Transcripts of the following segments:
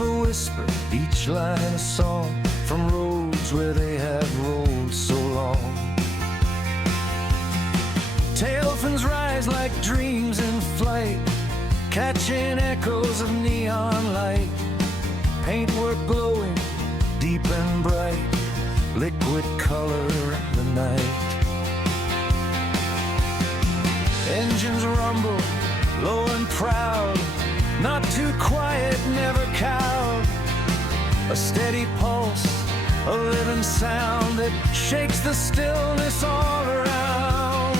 a whisper, each line a song, from roads where they have rolled so long. Tail fins rise like dreams in flight, catching echoes of neon light. Paintwork glowing deep and bright, liquid color in the night. Engines rumble, low and proud, not too quiet, never cowed. A steady pulse, a living sound that shakes the stillness all around.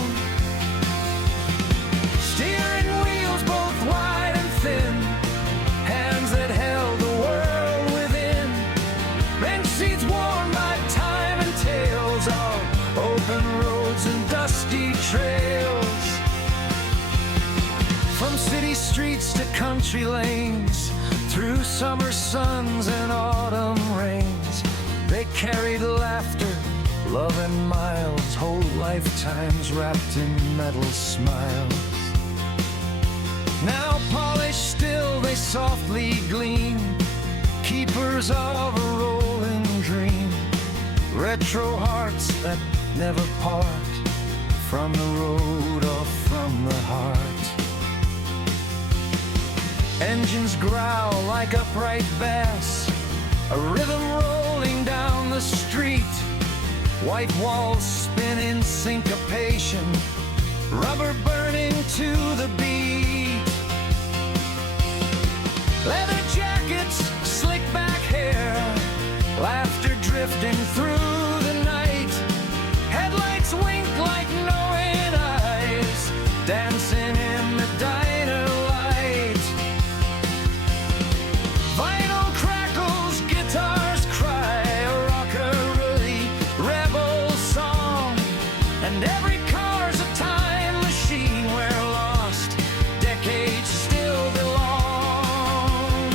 Steering wheels both wide and thin, hands that held the world within. Bench seats worn by time and tales of open roads and dusty trails. From city streets to country lanes, through summer suns and autumn rains, they carried laughter, love and miles, whole lifetimes wrapped in metal smiles. Now polished still they softly gleam, keepers of a rolling dream. Retro hearts that never part, from the road or from the heart. Engines growl like upright bass, a rhythm rolling down the street. White walls spin in syncopation, rubber burning to the beat. Leather jackets, slick back hair, laughter drifting through the night. Headlights wink like knowing eyes, dancing in the diner light. Vinyl crackles, guitars cry, a rockabilly rebel song. And every car's a time machine where lost decades still belong.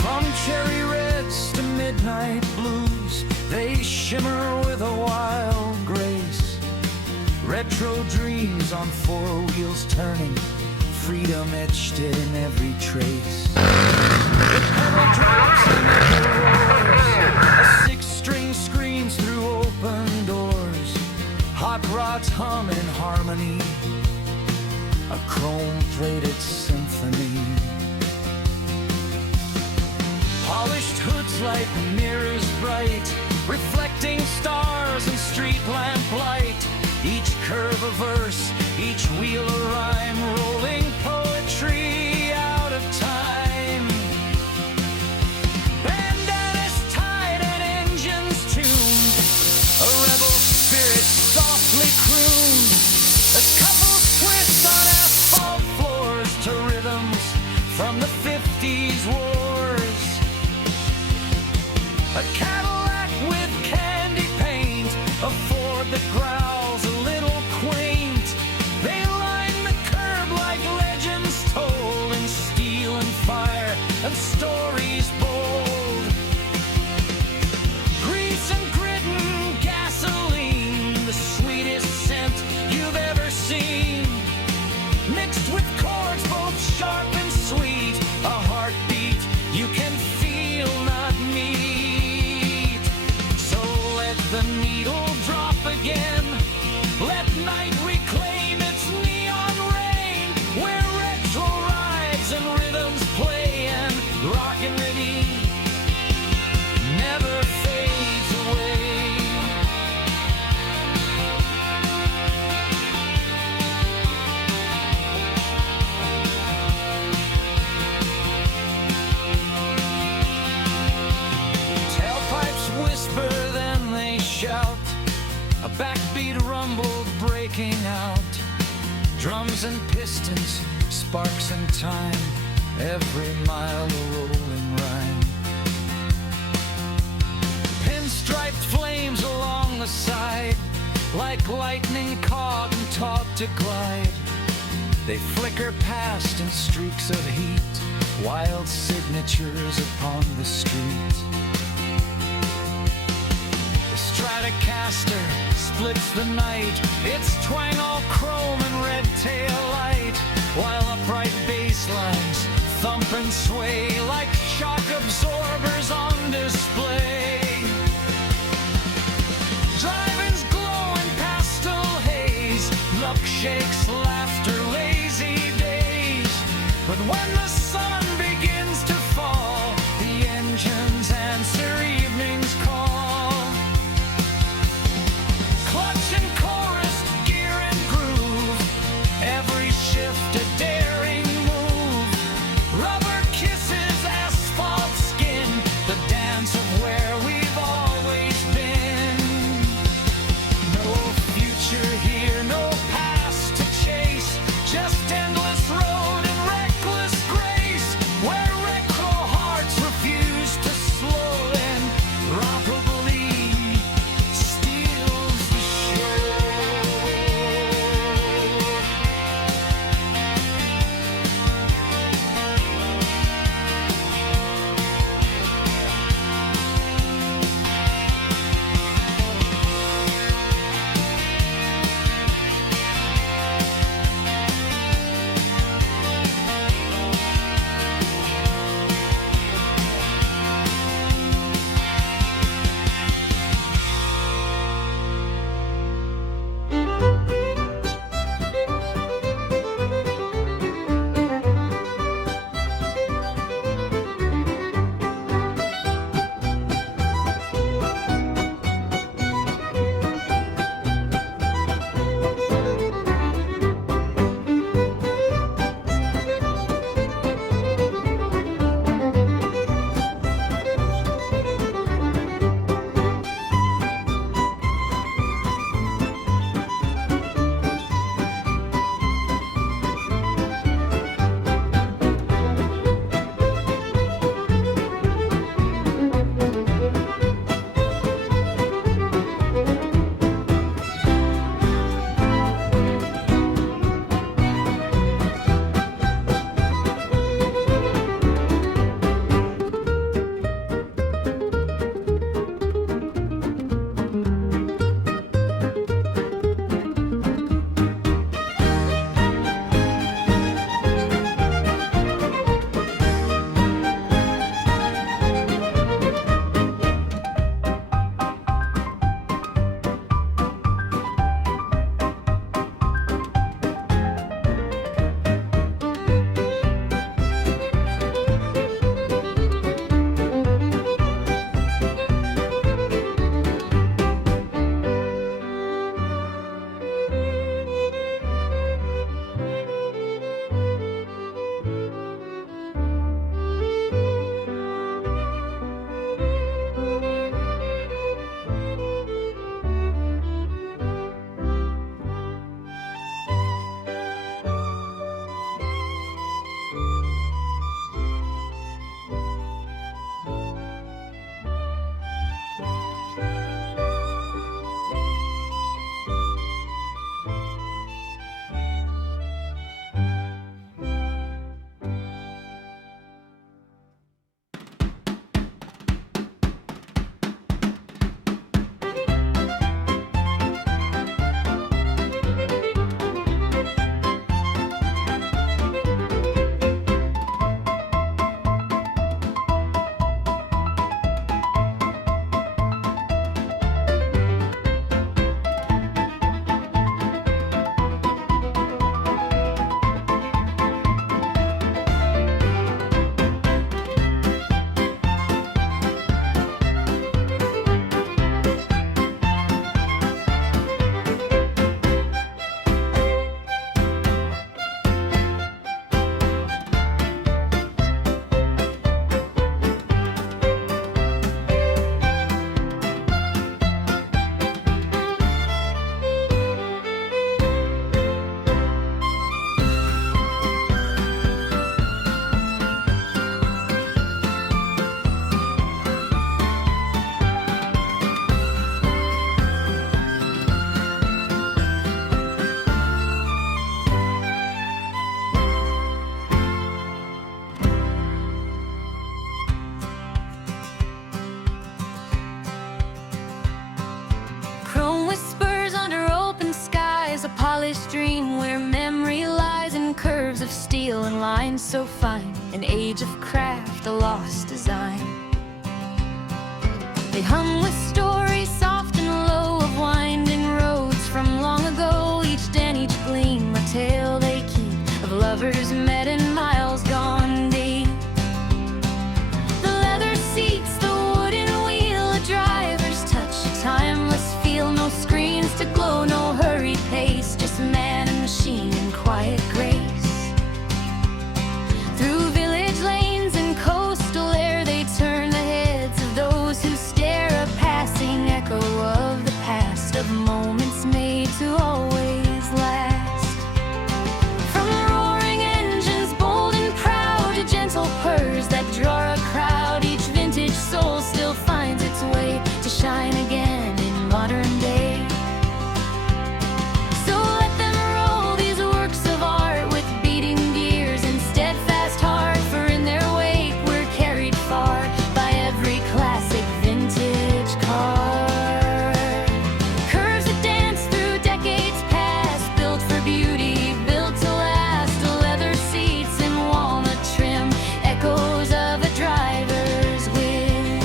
From cherry reds to midnight blues, they shimmer with a wild grace. Retro dreams on four wheels turning, freedom etched in every trace. The pedal drops and the roars, a six-string screams through open doors. Hot rods hum in harmony, a chrome-plated symphony. Polished hoods like mirrors bright, reflecting stars and street lamp light. Each curve a verse, each wheel a rhyme, rolling poetry out of time. Bandanas tied and engines tuned, a rebel spirit softly crooned, as couples twist on asphalt floors to rhythms from the 50s wars. A Cadillac with candy paint, a Ford that growls a little quaint. They line the curb like legends told in steel and fire and stories bold. Grease and grit and gasoline, the sweetest scent you've ever seen. Mixed with chords both sharp and sweet, a heartbeat you can feel, not meet. So let the needle drop again, let night reclaim its neon rain, where retro rides and rhythms play and rockin' never fades away. Tailpipes whisper, then they shout, a backbeat rumble breaking out. Drums and pistons, sparks and time, every mile a rolling rhyme. Pinstriped flames along the side, like lightning caught and taught to glide. They flicker past in streaks of heat, wild signatures upon the street. The Stratocaster splits the night, its twang all chrome and red tail light, while upright bass lines thump and sway like shock absorbers on display. Drive-ins glow in pastel haze, luck shakes, laughter, lazy days. But when the sun begins to fall, the engines answer evening's call. Clutch and chorus, gear and groove, every shift a daring move. Rubber kisses, asphalt skin, the dance of where we've always been. No future here, no past to change. steel and lines so fine, an age of craft, a lost design. They hum with stories soft and low of winding roads from long ago. Each den, each gleam, a tale they keep of lovers met in miles gone deep. The leather seats, the wooden wheel, a driver's touch, a timeless feel. No screens to glow, no hurried pace, just man and machine in quiet grace. Through village lanes and coastal air they turn the heads of those who stare, a passing echo of the past, of moments made to always last. From roaring engines bold and proud to gentle purrs that draw a crowd, each vintage soul still finds its way to shine again in modern day. So let them roll these works of art with beating gears and steadfast heart, for in their wake we're carried far by every classic vintage car. Curves that dance through decades past, built for beauty, built to last. Leather seats and walnut trim, echoes of a driver's wit.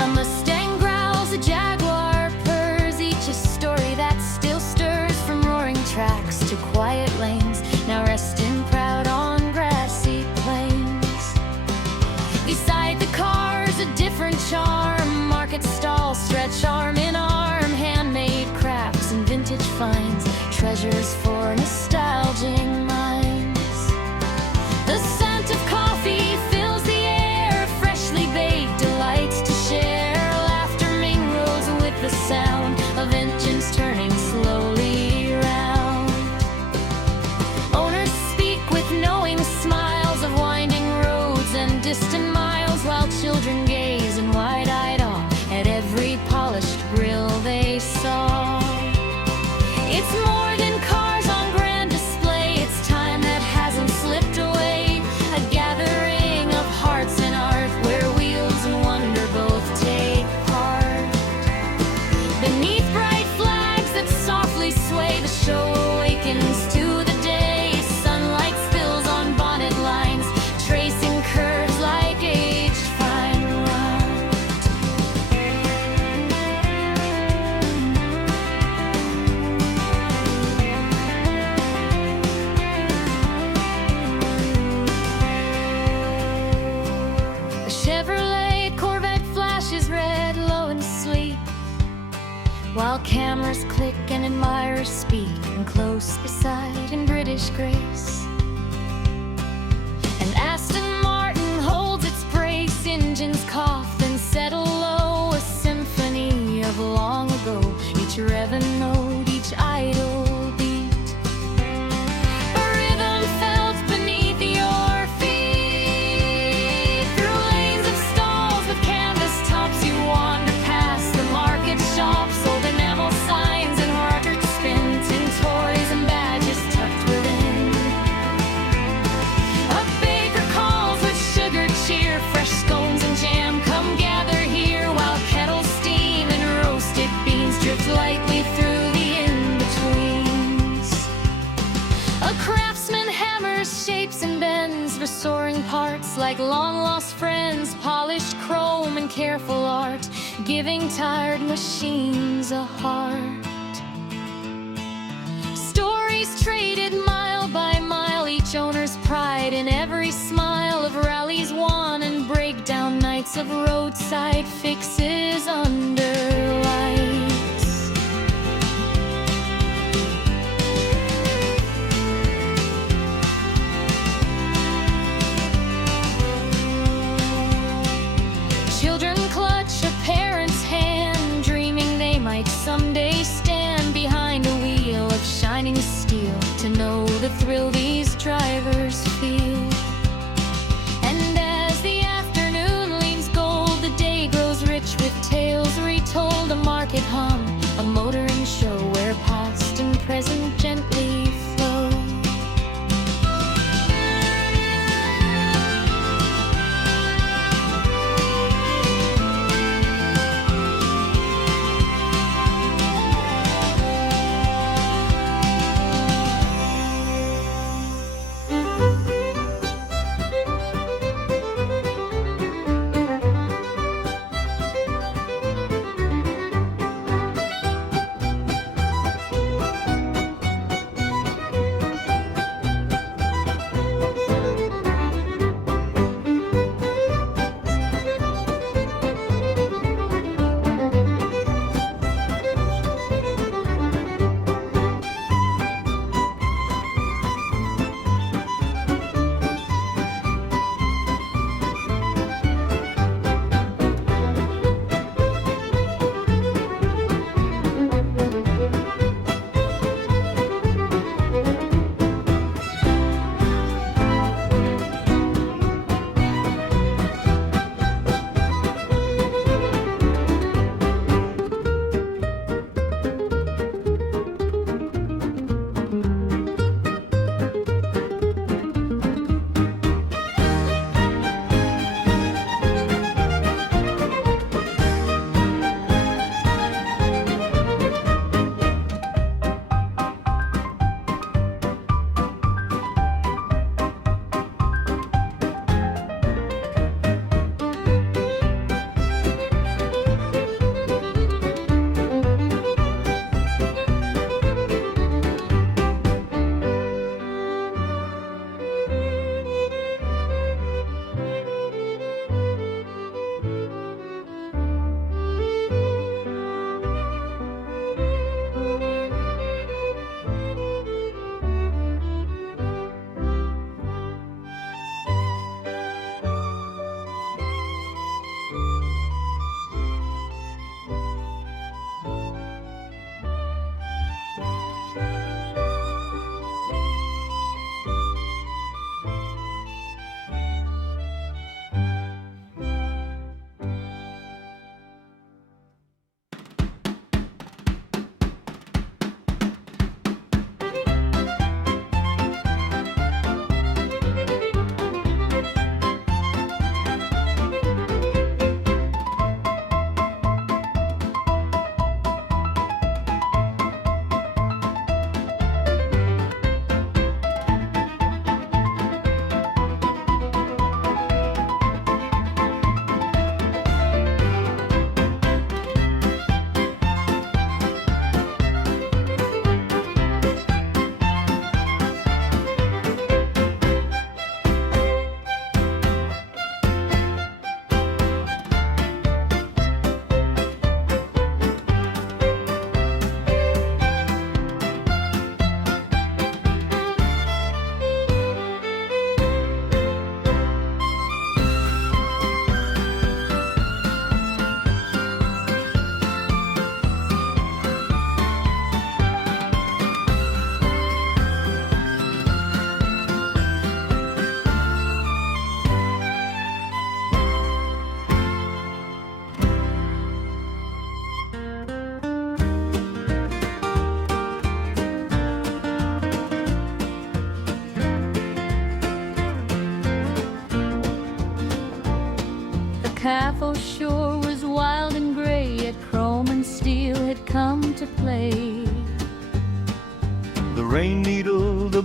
A Mustang growls, a Jaguar purrs, each a story that still stirs. From roaring tracks to quiet lanes, now resting proud on grassy plains. Beside the cars, a different charm, market stalls stretch arm in arm. Handmade crafts and vintage finds, treasures for nostalgic minds. The scent of coffee fills the air, freshly baked delights to share. Laughter mingles with the sound of engines turning slowly round. Owners speak with knowing smiles of winding roads and distant miles, while children gaze in wide-eyed awe at every polished grill they saw. It's more than cars on grand display, it's time that hasn't slipped away. A gathering of hearts and art, where wheels and wonder both take part. Beneath bright flags that softly sway, the show awakens to the day. Sunlight spills on bonnet lines, tracing curves like aged fine wine. A Chevrolet Corvette flashes red, low and sleek, while cameras click and admirers speak, and close beside in British grace. And Aston Martin holds its brace, engines cough and settle low, a symphony of long ago, each rev and note, each idle beat. A rhythm felt beneath your feet. Through lanes of stalls with canvas tops you wander past the market shops, old enamel signs and records spent in toys and badges tucked within. A baker calls with sugar cheer, fresh scones and jam come gather here, while kettles steam and roasted beans drift lightly through the in-betweens. A craftsman hammers shapes and bends for soaring parts like long-lost friends, polished chrome and careful art, giving tired machines a heart. Stories traded mile by mile, each owner's pride in every smile of rallies won and breakdown nights of roadside fixes under lights. Children clutch a parent's hand, dreaming they might someday stand behind a wheel of shining steel to know the thrill these drivers feel. And as the afternoon leaves gold, the day grows rich with tales retold, a market hum, a motoring show where past and present gently flow.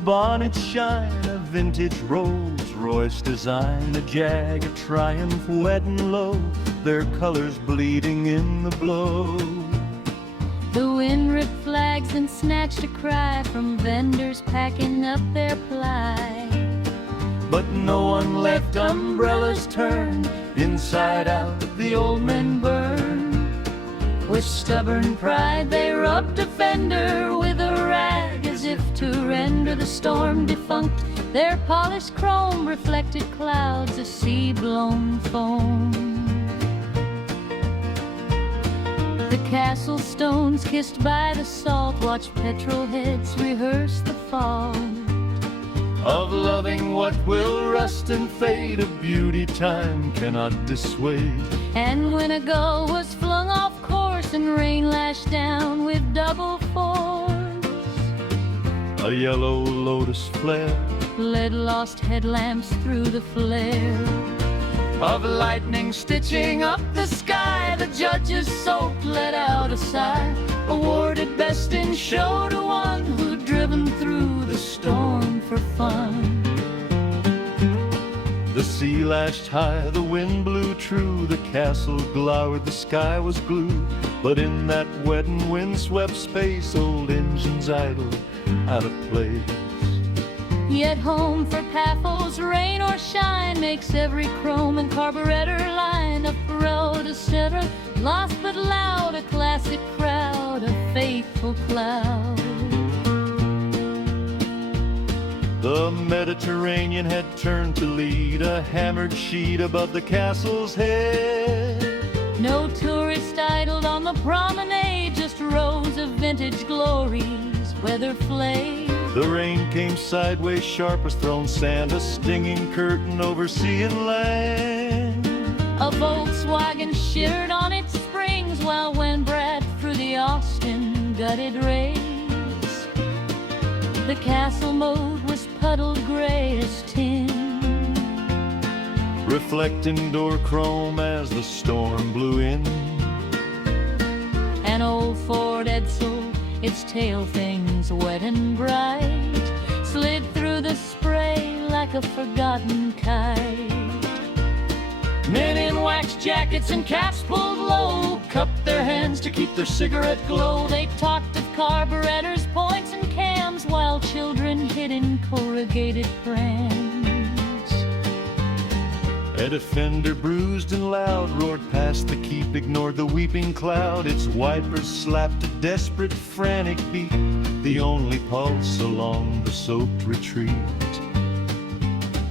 bonnets shine, a vintage Rolls Royce design, a Jag, a Triumph, wet and low, their colors bleeding in the blow. The wind ripped flags and snatched a cry from vendors packing up their ply. But no one left umbrellas turned, inside out the old men burned. With stubborn pride they rubbed a fender with a rag, as if to render the storm defunct. Their polished chrome reflected clouds of sea-blown foam. The castle stones kissed by the salt watched petrol heads rehearse the fall. Of loving what will rust and fade, a beauty time cannot dissuade. And when a gull was flung off course and rain lashed down with double force, a yellow Lotus flare led lost headlamps through the flare of lightning stitching up the sky. The judges soaked let out a sigh, awarded best in show to one who'd driven through the storm for fun. The sea lashed high, the wind blew true, the castle glowered, the sky was blue. But in that wet and wind-swept space, old engines idled out of place. Yet home for Paphos, rain or shine, makes every chrome and carburetor line a road, a setter, lost but loud, a classic crowd, a faithful cloud. The Mediterranean had turned to lead, a hammered sheet above the castle's head. No tourist idled on the promenade, just rows of vintage glories, weather flayed. The rain came sideways, sharp as thrown sand, a stinging curtain over sea and land. A Volkswagen shivered on its springs while wind brat through the Austin gutted rays. The castle moat was puddled gray as tin, reflecting door chrome as the storm blew in. An old Ford Edsel, its tail things wet and bright, slid through the spray like a forgotten kite. Men in wax jackets and caps pulled low cupped their hands to keep their cigarette glow. They talked of carburetors, points and cams, while children hid in corrugated prams. A defender bruised and loud roared past the keep, ignored the weeping cloud. Its wipers slapped a desperate, frantic beat, the only pulse along the soaked retreat.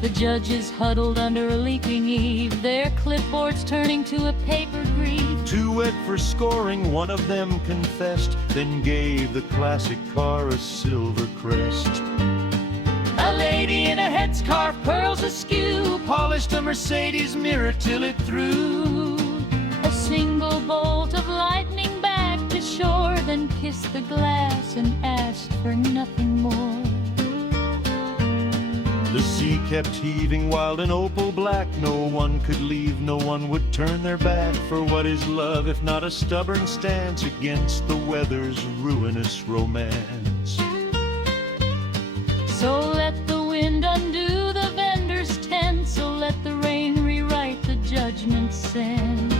The judges huddled under a leaking eave, their clipboards turning to a paper grief. Too wet for scoring, one of them confessed, then gave the classic car a silver crest. A lady in a headscarf, pearls askew, polished a Mercedes mirror till it threw a single bolt of lightning back to shore, then kissed the glass and asked for nothing more. The sea kept heaving wild and opal black. No one could leave, no one would turn their back. For what is love if not a stubborn stance against the weather's ruinous romance? So let the wind undo the vendor's tent, so let the rain rewrite the judgment sent.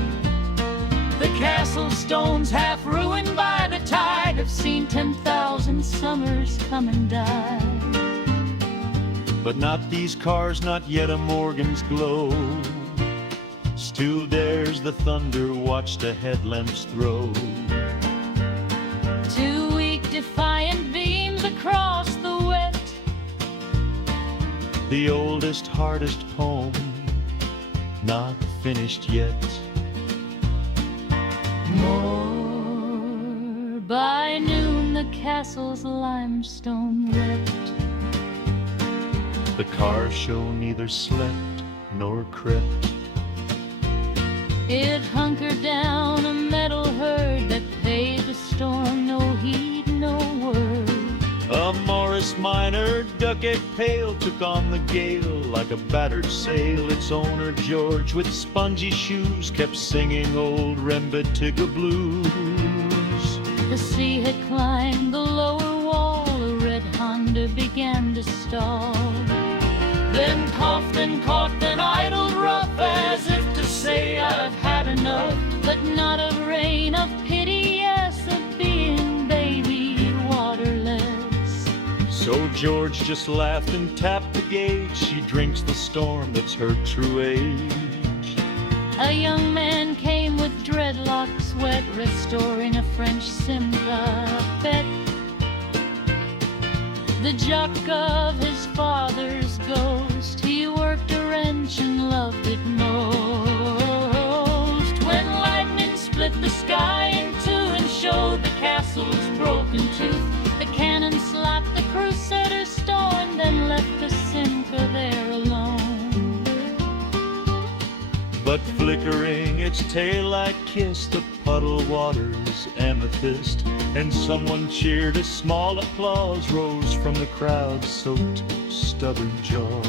The castle stones half ruined by the tide have seen 10,000 summers come and die. But not these cars, not yet a Morgan's glow. Still dares the thunder watch the headlamps throw. 2 weak defiant beams across the wet, The oldest, hardest poem, not finished yet. more. By noon the castle's limestone wept. The car show neither slept nor crept. It hunkered down, a metal herd that paid the storm no heed, no word. A Morris Minor, duck-egg pale, took on the gale like a battered sail. Its owner, George, with spongy shoes, kept singing old Rembetigga blues. The sea had climbed the lower wall, a red Honda began began to stall. Then coughed, then caught, then idled rough, as if to say I've had enough. But not of rain, of pity, yes, of being baby waterless. So George just laughed and tapped the gauge. She drinks the storm that's her true age. A young man came with dreadlocks wet, restoring a French sympathet. The jock of his father's ghost, he worked a wrench and loved it most. When lightning split the sky in two and showed the castle's broken tooth, the cannon slapped the crusader's storm, then left the Simca there alone. But flickering its tail-light kissed the puddle water's amethyst, and someone cheered. A small applause rose from the crowd's soaked, stubborn jaws.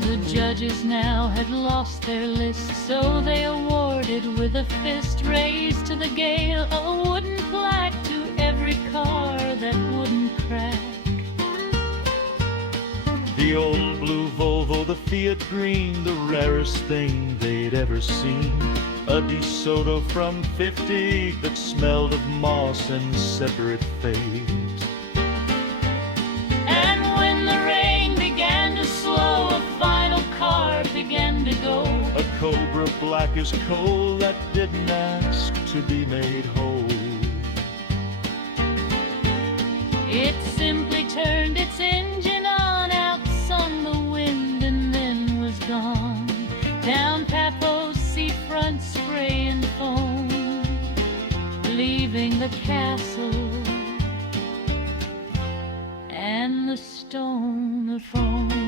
The judges now had lost their list, so they awarded with a fist raised to the gale a wooden plaque to every car that wouldn't crack. The old blue Volvo, the Fiat green, the rarest thing they'd ever seen. A DeSoto from 50 that smelled of moss and separate fate. And when the rain began to slow, a final car began to go. A Cobra black as coal that didn't ask to be made whole. It simply turned its engine on, outsung the wind, and then was gone. Down Paphos seafront, spray and foam, leaving the castle and the stone of foam.